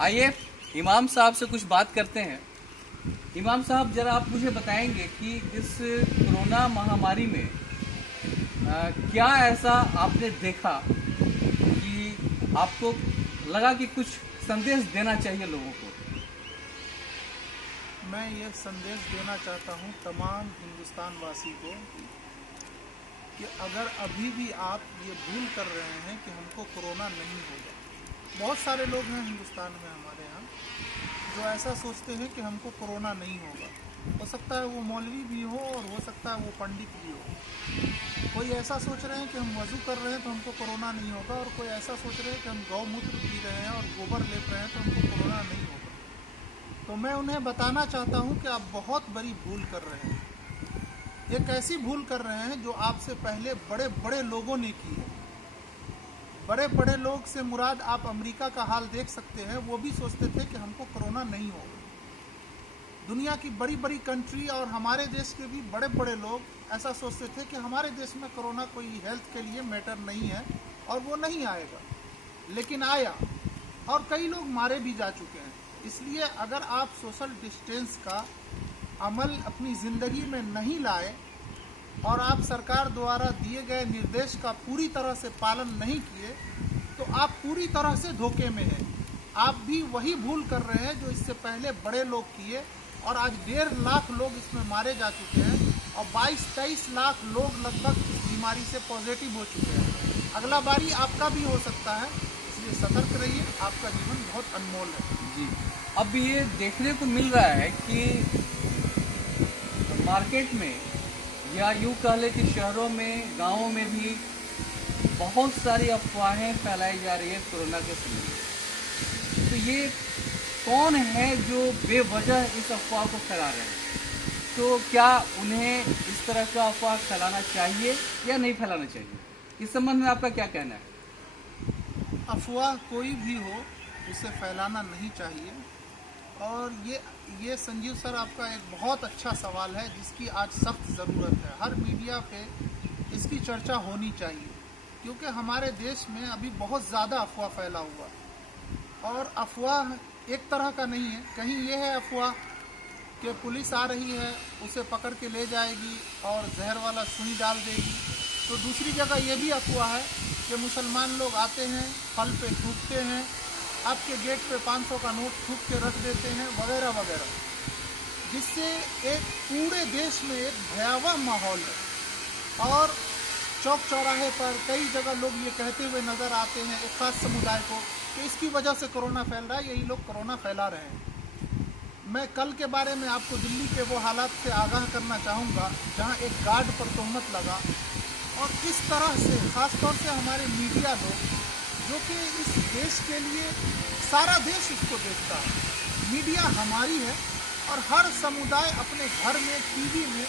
आइए इमाम साहब से कुछ बात करते हैं। इमाम साहब, जरा आप मुझे बताएंगे कि इस कोरोना महामारी में क्या ऐसा आपने देखा कि आपको लगा कि कुछ संदेश देना चाहिए लोगों को? मैं ये संदेश देना चाहता हूँ तमाम हिंदुस्तान वासी को कि अगर अभी भी आप ये भूल कर रहे हैं कि हमको कोरोना नहीं होगा। बहुत सारे लोग हैं हिंदुस्तान में हमारे यहाँ जो ऐसा सोचते हैं कि हमको कोरोना नहीं होगा। हो सकता है वो मौलवी भी हो और हो सकता है वो पंडित भी हो। कोई ऐसा सोच रहे हैं कि हम वज़ू कर रहे हैं तो हमको कोरोना नहीं होगा, और कोई ऐसा सोच रहे हैं कि हम गौमूत्र पी रहे हैं और गोबर लेप रहे हैं तो हमको कोरोना नहीं होगा। तो मैं उन्हें बताना चाहता हूं कि आप बहुत बड़ी भूल कर रहे हैं। एक ऐसी भूल कर रहे हैं जो आपसे पहले बड़े बड़े लोगों ने की है। बड़े बड़े लोग से मुराद आप अमेरिका का हाल देख सकते हैं। वो भी सोचते थे कि हमको कोरोना नहीं होगा। दुनिया की बड़ी बड़ी कंट्री और हमारे देश के भी बड़े बड़े लोग ऐसा सोचते थे कि हमारे देश में कोरोना कोई हेल्थ के लिए मैटर नहीं है और वो नहीं आएगा, लेकिन आया और कई लोग मारे भी जा चुके हैं। इसलिए अगर आप सोशल डिस्टेंस का अमल अपनी ज़िंदगी में नहीं लाए और आप सरकार द्वारा दिए गए निर्देश का पूरी तरह से पालन नहीं किए तो आप पूरी तरह से धोखे में हैं। आप भी वही भूल कर रहे हैं जो इससे पहले बड़े लोग किए, और आज 1.5 लाख लोग इसमें मारे जा चुके हैं और 22-23 लाख लोग लगभग इस बीमारी से पॉजिटिव हो चुके हैं। अगला बारी आपका भी हो सकता है, इसलिए सतर्क रहिए। आपका जीवन बहुत अनमोल है। जी, अब ये देखने को मिल रहा है कि मार्केट में या यूँ कह लें कि शहरों में, गांवों में भी बहुत सारी अफवाहें फैलाई जा रही है कोरोना के समय। तो ये कौन है जो बेवजह इस अफवाह को फैला रहे हैं? तो क्या उन्हें इस तरह का अफवाह फैलाना चाहिए या नहीं फैलाना चाहिए? इस संबंध में आपका क्या कहना है? अफवाह कोई भी हो उसे फैलाना नहीं चाहिए। और ये संजीव सर, आपका एक बहुत अच्छा सवाल है जिसकी आज सख्त ज़रूरत है। हर मीडिया पे इसकी चर्चा होनी चाहिए, क्योंकि हमारे देश में अभी बहुत ज़्यादा अफवाह फैला हुआ है। और अफवाह एक तरह का नहीं है। कहीं ये है अफवाह कि पुलिस आ रही है, उसे पकड़ के ले जाएगी और जहर वाला सुई डाल देगी। तो दूसरी जगह ये भी अफवाह है कि मुसलमान लोग आते हैं, फल पे थूकते हैं, आपके गेट पे 500 का नोट थूक के रख देते हैं, वगैरह वगैरह, जिससे एक पूरे देश में एक भयावह माहौल है। और चौक चौराहे पर कई जगह लोग ये कहते हुए नज़र आते हैं एक खास समुदाय को कि इसकी वजह से कोरोना फैल रहा है, यही लोग कोरोना फैला रहे हैं। मैं कल के बारे में आपको दिल्ली के वो हालात से आगाह करना चाहूँगा जहाँ एक गार्ड पर तोहमत लगा, और इस तरह से ख़ासतौर से हमारे मीडिया लोग जो कि इस देश के लिए सारा देश इसको देखता है। मीडिया हमारी है और हर समुदाय अपने घर में, टीवी में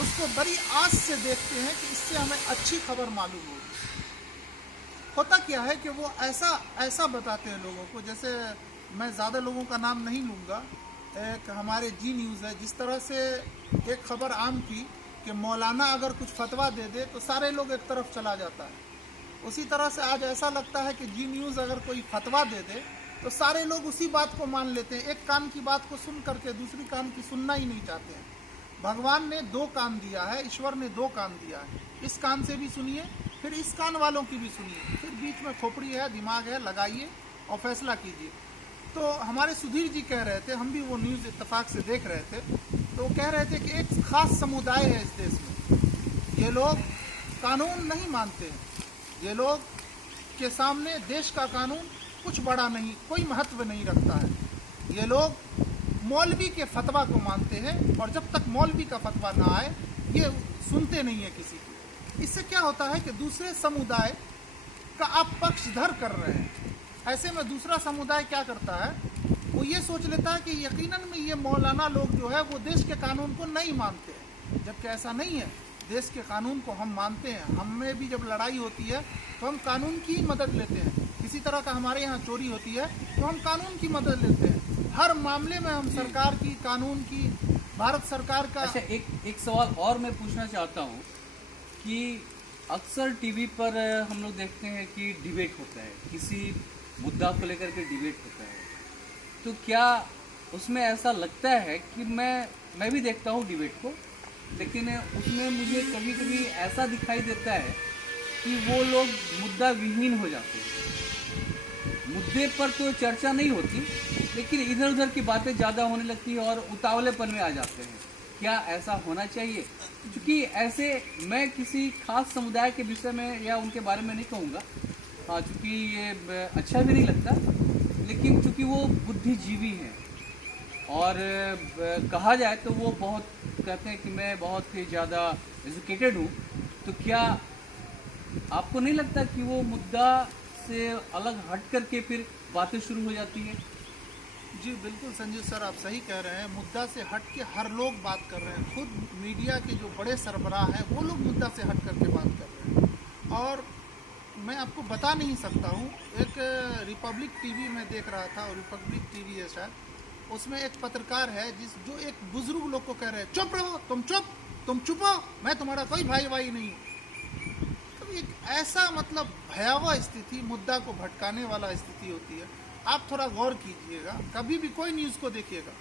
उसको बड़ी आस से देखते हैं कि इससे हमें अच्छी खबर मालूम होगी। होता क्या है कि वो ऐसा बताते हैं लोगों को, जैसे मैं ज़्यादा लोगों का नाम नहीं लूँगा, एक हमारे जी न्यूज़ है, जिस तरह से एक खबर आम की कि मौलाना अगर कुछ फतवा दे दे तो सारे लोग एक तरफ चला जाता है। उसी तरह से आज ऐसा लगता है कि जी न्यूज़ अगर कोई फतवा दे दे तो सारे लोग उसी बात को मान लेते हैं। एक कान की बात को सुन करके दूसरी कान की सुनना ही नहीं चाहते हैं। भगवान ने 2 कान दिया है, ईश्वर ने 2 कान दिया है। इस कान से भी सुनिए, फिर इस कान वालों की भी सुनिए, फिर बीच में खोपड़ी है, दिमाग है, लगाइए और फैसला कीजिए। तो हमारे सुधीर जी कह रहे थे, हम भी वो न्यूज़ इत्तेफाक से देख रहे थे, तो कह रहे थे कि एक ख़ास समुदाय है इस देश में, ये लोग कानून नहीं मानते हैं। ये लोग के सामने देश का कानून कुछ बड़ा नहीं, कोई महत्व नहीं रखता है। ये लोग मौलवी के फतवा को मानते हैं और जब तक मौलवी का फतवा ना आए ये सुनते नहीं है किसी की। इससे क्या होता है कि दूसरे समुदाय का आप पक्षधर कर रहे हैं। ऐसे में दूसरा समुदाय क्या करता है, वो ये सोच लेता है कि यकीनन में ये मौलाना लोग जो है वो देश के कानून को नहीं मानते हैं, जबकि ऐसा नहीं है। देश के कानून को हम मानते हैं। हम में भी जब लड़ाई होती है तो हम कानून की मदद लेते हैं। किसी तरह का हमारे यहाँ चोरी होती है तो हम कानून की मदद लेते हैं। हर मामले में हम सरकार की, कानून की, भारत सरकार का। अच्छा, एक सवाल और मैं पूछना चाहता हूँ कि अक्सर टीवी पर हम लोग देखते हैं कि डिबेट होता है, किसी मुद्दा को लेकर के डिबेट होता है, तो क्या उसमें ऐसा लगता है कि मैं भी देखता हूँ डिबेट को, लेकिन उसमें मुझे कभी कभी ऐसा दिखाई देता है कि वो लोग मुद्दा विहीन हो जाते हैं। मुद्दे पर तो चर्चा नहीं होती, लेकिन इधर उधर की बातें ज़्यादा होने लगती है और उतावलेपन में आ जाते हैं। क्या ऐसा होना चाहिए? क्योंकि ऐसे मैं किसी खास समुदाय के विषय में या उनके बारे में नहीं कहूँगा, हाँ, चूँकि ये अच्छा भी नहीं लगता, लेकिन चूँकि वो बुद्धिजीवी हैं और कहा जाए तो वो बहुत कहते हैं कि मैं बहुत ही ज़्यादा एजुकेटेड हूँ, तो क्या आपको नहीं लगता कि वो मुद्दा से अलग हट करके फिर बातें शुरू हो जाती है? जी बिल्कुल संजीव सर, आप सही कह रहे हैं। मुद्दा से हट के हर लोग बात कर रहे हैं। खुद मीडिया के जो बड़े सरबराह हैं वो लोग मुद्दा से हट करके बात कर रहे हैं। और मैं आपको बता नहीं सकता हूँ, एक रिपब्लिक टीवी में देख रहा था, और रिपब्लिक टीवी है शायद, उसमें एक पत्रकार है जो एक बुजुर्ग लोग को कह रहे हैं, चुप रहो, तुम चुप हो, मैं तुम्हारा कोई भाई भाई नहीं हूँ। तो एक ऐसा मतलब भयावह स्थिति, मुद्दा को भटकाने वाला स्थिति होती है। आप थोड़ा गौर कीजिएगा, कभी भी कोई न्यूज़ को देखिएगा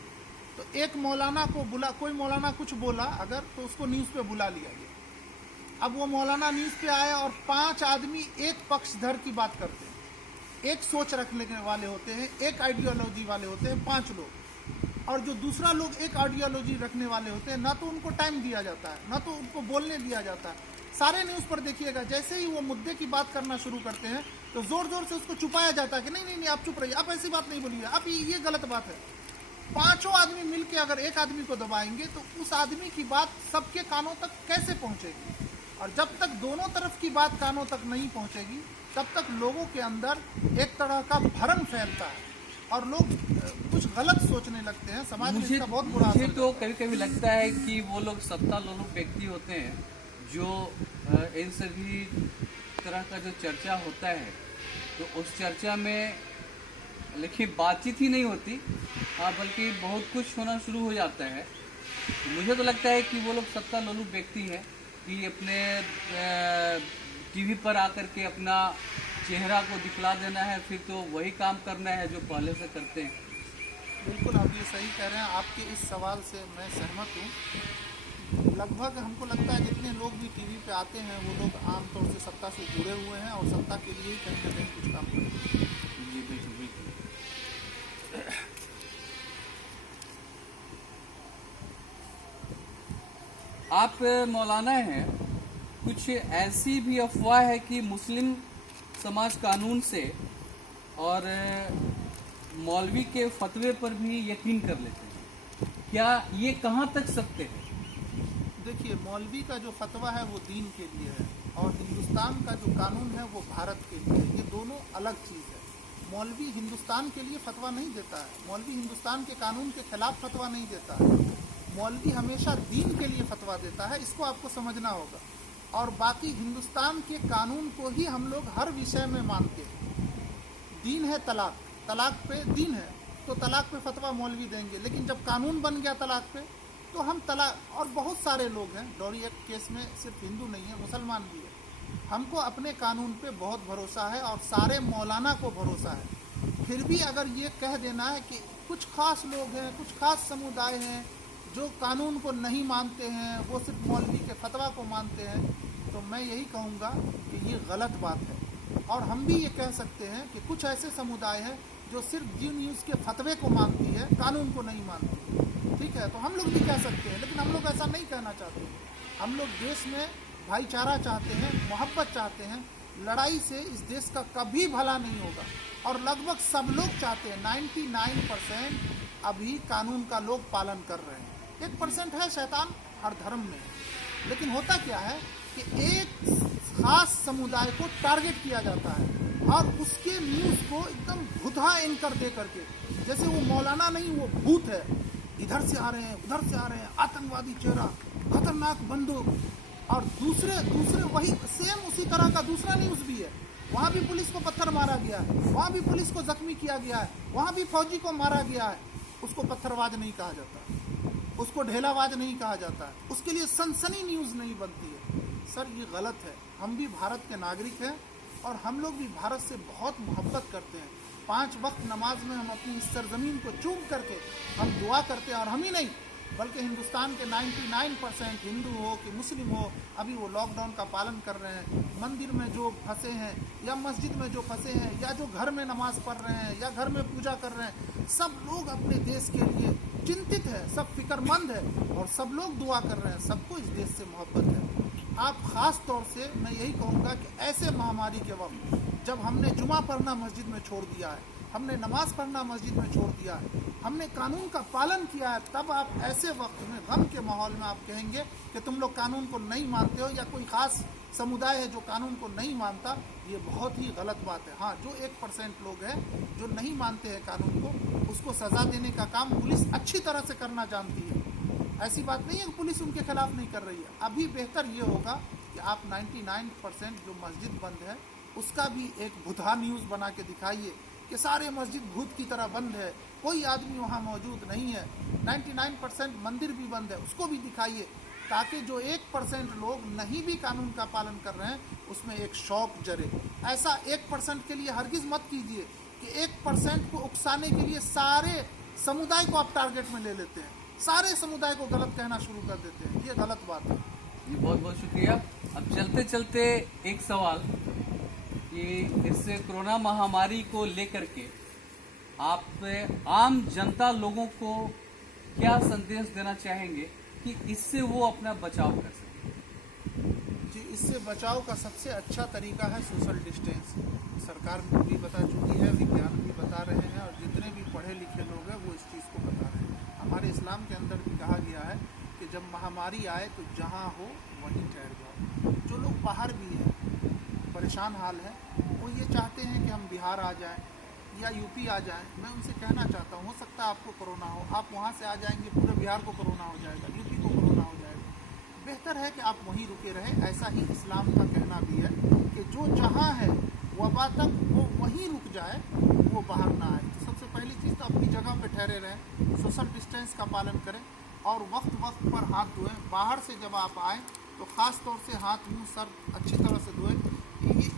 तो एक मौलाना को कोई मौलाना कुछ बोला अगर, तो उसको न्यूज़ पे बुला लिया गया। अब वो मौलाना न्यूज़ पे आया और 5 आदमी एक पक्षधर की बात करते हैं, एक सोच रखने वाले होते हैं, एक आइडियोलॉजी वाले होते हैं 5 लोग, और जो दूसरा लोग एक आइडियोलॉजी रखने वाले होते हैं, ना तो उनको टाइम दिया जाता है, ना तो उनको बोलने दिया जाता है। सारे न्यूज़ पर देखिएगा, जैसे ही वो मुद्दे की बात करना शुरू करते हैं तो जोर जोर से उसको छुपाया जाता है कि नहीं नहीं नहीं, आप चुप रहिए, आप ऐसी बात नहीं बोलिए, आप ये गलत बात है। 5 आदमी मिलके अगर एक आदमी को दबाएंगे तो उस आदमी की बात सबके कानों तक कैसे पहुंचेगी? और जब तक दोनों तरफ की बात कानों तक नहीं पहुंचेगी, तब तक लोगों के अंदर एक तरह का भ्रम फैलता है और लोग कुछ गलत सोचने लगते हैं। समाज में इसका बहुत बुरा असर मुझे तो कभी कभी लगता है कि वो लोग सत्ता लोलुप व्यक्ति होते हैं जो इन सभी तरह का जो चर्चा होता है, तो उस चर्चा में लेकिन बातचीत ही नहीं होती, बल्कि बहुत कुछ होना शुरू हो जाता है। मुझे तो लगता है कि वो लोग सत्ता लोलुप व्यक्ति हैं कि अपने टीवी पर आकर के अपना चेहरा को दिखला देना है, फिर तो वही काम करना है जो पहले से करते हैं। बिल्कुल आप ये सही कह रहे हैं। आपके इस सवाल से मैं सहमत हूँ। लगभग हमको लगता है जितने लोग भी टीवी पे आते हैं वो लोग आमतौर से सत्ता से जुड़े हुए हैं और सत्ता के लिए ही कहीं ना कहीं कुछ काम करते हैं। जी बिल्कुल बिल्कुल। आप मौलाना हैं, कुछ ऐसी भी अफवाह है कि मुस्लिम समाज कानून से और मौलवी के फतवे पर भी यकीन कर लेते हैं, क्या ये कहाँ तक सत्य है? देखिए, मौलवी का जो फतवा है वो दीन के लिए है और हिंदुस्तान का जो कानून है वो भारत के लिए है। ये दोनों अलग चीज़ है। मौलवी हिंदुस्तान के लिए फतवा नहीं देता है, मौलवी हिंदुस्तान के कानून के खिलाफ फतवा नहीं देता है। मौलवी हमेशा दीन के लिए फतवा देता है, इसको आपको समझना होगा। और बाकी हिंदुस्तान के कानून को ही हम लोग हर विषय में मानते हैं। दीन है तलाक, तलाक पे दीन है तो तलाक पे फतवा मौलवी देंगे, लेकिन जब कानून बन गया तलाक पे तो हम तलाक, और बहुत सारे लोग हैं, डॉरी एक्ट केस में सिर्फ हिंदू नहीं है, मुसलमान भी है। हमको अपने कानून पे बहुत भरोसा है और सारे मौलाना को भरोसा है। फिर भी अगर ये कह देना है कि कुछ खास लोग हैं, कुछ खास समुदाय हैं जो कानून को नहीं मानते हैं, वो सिर्फ मौलवी के फतवा को मानते हैं, तो मैं यही कहूँगा कि ये गलत बात है। और हम भी ये कह सकते हैं कि कुछ ऐसे समुदाय हैं जो सिर्फ जी न्यूज़ के फतवे को मानती है, कानून को नहीं मानती। ठीक है, तो हम लोग भी कह सकते हैं, लेकिन हम लोग ऐसा नहीं कहना चाहते। हम लोग देश में भाईचारा चाहते हैं, मोहब्बत चाहते हैं। लड़ाई से इस देश का कभी भला नहीं होगा और लगभग सब लोग चाहते हैं। 99% अभी कानून का लोग पालन कर रहे हैं। 1% है शैतान हर धर्म में। लेकिन होता क्या है कि एक खास समुदाय को टारगेट किया जाता है और उसके न्यूज़ को एकदम भुतहा एंकर दे करके, जैसे वो मौलाना नहीं, वो भूत है, इधर से आ रहे हैं, उधर से आ रहे हैं, आतंकवादी चेहरा, खतरनाक बंदूक। और दूसरे वही सेम उसी तरह का दूसरा न्यूज़ भी है, वहाँ भी पुलिस को पत्थर मारा गया है, वहाँ भी पुलिस को जख्मी किया गया है, वहाँ भी फौजी को मारा गया है। उसको पत्थरबाज नहीं कहा जाता, उसको ढेलाबाज नहीं कहा जाता, उसके लिए सनसनी न्यूज़ नहीं बनती है। सर ये गलत है। हम भी भारत के नागरिक हैं और हम लोग भी भारत से बहुत मोहब्बत करते हैं। 5 वक्त नमाज में हम अपनी इस सरजमीन को चूम करके हम दुआ करते हैं। और हम ही नहीं बल्कि हिंदुस्तान के 99% हिंदू हो कि मुस्लिम हो, अभी वो लॉकडाउन का पालन कर रहे हैं। मंदिर में जो फंसे हैं या मस्जिद में जो फंसे हैं या जो घर में नमाज पढ़ रहे हैं या घर में पूजा कर रहे हैं, सब लोग अपने देश के लिए चिंतित है, सब फिक्रमंद है और सब लोग दुआ कर रहे हैं। सबको इस देश से मोहब्बत है। आप ख़ास तौर से मैं यही कहूँगा कि ऐसे महामारी के वक्त जब हमने जुमा पढ़ना मस्जिद में छोड़ दिया है, हमने नमाज पढ़ना मस्जिद में छोड़ दिया है, हमने कानून का पालन किया है, तब आप ऐसे वक्त में गम के माहौल में आप कहेंगे कि तुम लोग कानून को नहीं मानते हो या कोई ख़ास समुदाय है जो कानून को नहीं मानता। ये बहुत ही गलत बात है। हाँ, जो 1% लोग हैं जो नहीं मानते हैं कानून को, उसको सज़ा देने का काम पुलिस अच्छी तरह से करना जानती है। ऐसी बात नहीं है कि पुलिस उनके खिलाफ नहीं कर रही है। अभी बेहतर ये होगा कि आप 99% जो मस्जिद बंद है उसका भी एक भुतहा न्यूज़ बना के दिखाइए कि सारे मस्जिद भूत की तरह बंद है, कोई आदमी वहाँ मौजूद नहीं है। 99% मंदिर भी बंद है, उसको भी दिखाइए, ताकि जो 1% लोग नहीं भी कानून का पालन कर रहे हैं उसमें एक शौक जरे। ऐसा 1% के लिए हरगिज़ मत कीजिए कि 1% को उकसाने के लिए सारे समुदाय को आप टारगेट में ले लेते हैं, सारे समुदाय को गलत कहना शुरू कर देते हैं। ये गलत बात है। जी बहुत बहुत शुक्रिया। अब चलते चलते एक सवाल कि इस कोरोना महामारी को लेकर के आप आम जनता लोगों को क्या संदेश देना चाहेंगे कि इससे वो अपना बचाव कर सकें? जी, इससे बचाव का सबसे अच्छा तरीका है सोशल डिस्टेंस। सरकार भी बता चुकी है, विज्ञान भी बता रहे हैं और जितने भी पढ़े लिखे लोग हैं वो इस चीज़ को बता रहे हैं। हमारे इस्लाम के अंदर भी कहा गया है कि जब महामारी आए तो जहाँ हो वहीं ठहर जाओ। जो लोग बाहर भी हैं, परेशान हाल है, वो ये चाहते हैं कि हम बिहार आ जाएं या यूपी आ जाएं। मैं उनसे कहना चाहता हूँ, हो सकता है आपको कोरोना हो, आप वहाँ से आ जाएंगे, पूरे बिहार को कोरोना हो जाएगा, यूपी को कोरोना हो जाएगा। बेहतर है कि आप वहीं रुके रहें। ऐसा ही इस्लाम का कहना भी है कि जो जहाँ है वबा तक वो वहीं रुक जाए, वो बाहर ना आए। तो सबसे पहली चीज़ तो अपनी जगह पे ठहरे रहें, सोशल डिस्टेंस का पालन करें और वक्त वक्त पर हाथ धोएं। बाहर से जब आप आएँ तो ख़ास तौर से हाथ, मुँह, सर अच्छी तरह से धोएं।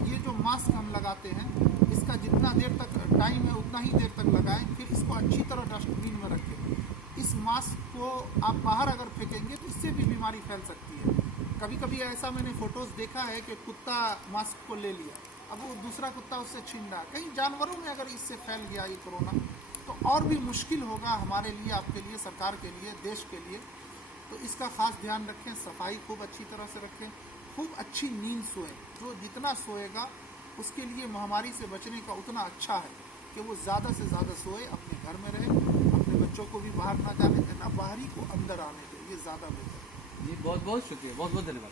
ये जो मास्क हम लगाते हैं, इसका जितना देर तक टाइम है उतना ही देर तक लगाएं, फिर इसको अच्छी तरह डस्टबिन में रखें। इस मास्क को आप बाहर अगर फेंकेंगे तो इससे भी बीमारी फैल सकती है। कभी कभी ऐसा मैंने फ़ोटोज़ देखा है कि कुत्ता मास्क को ले लिया, अब वो दूसरा कुत्ता उससे छीन रहा। कई जानवरों में अगर इससे फैल गया ये कोरोना तो और भी मुश्किल होगा हमारे लिए, आपके लिए, सरकार के लिए, देश के लिए। तो इसका ख़ास ध्यान रखें, सफाई खूब अच्छी तरह से रखें, खूब अच्छी नींद सोएं। जो जितना सोएगा उसके लिए महामारी से बचने का उतना अच्छा है कि वो ज़्यादा से ज़्यादा सोए, अपने घर में रहे, अपने बच्चों को भी बाहर ना जाने देना, बाहरी को अंदर आने दें, ये ज़्यादा बेहतर है। जी बहुत बहुत शुक्रिया, बहुत बहुत धन्यवाद।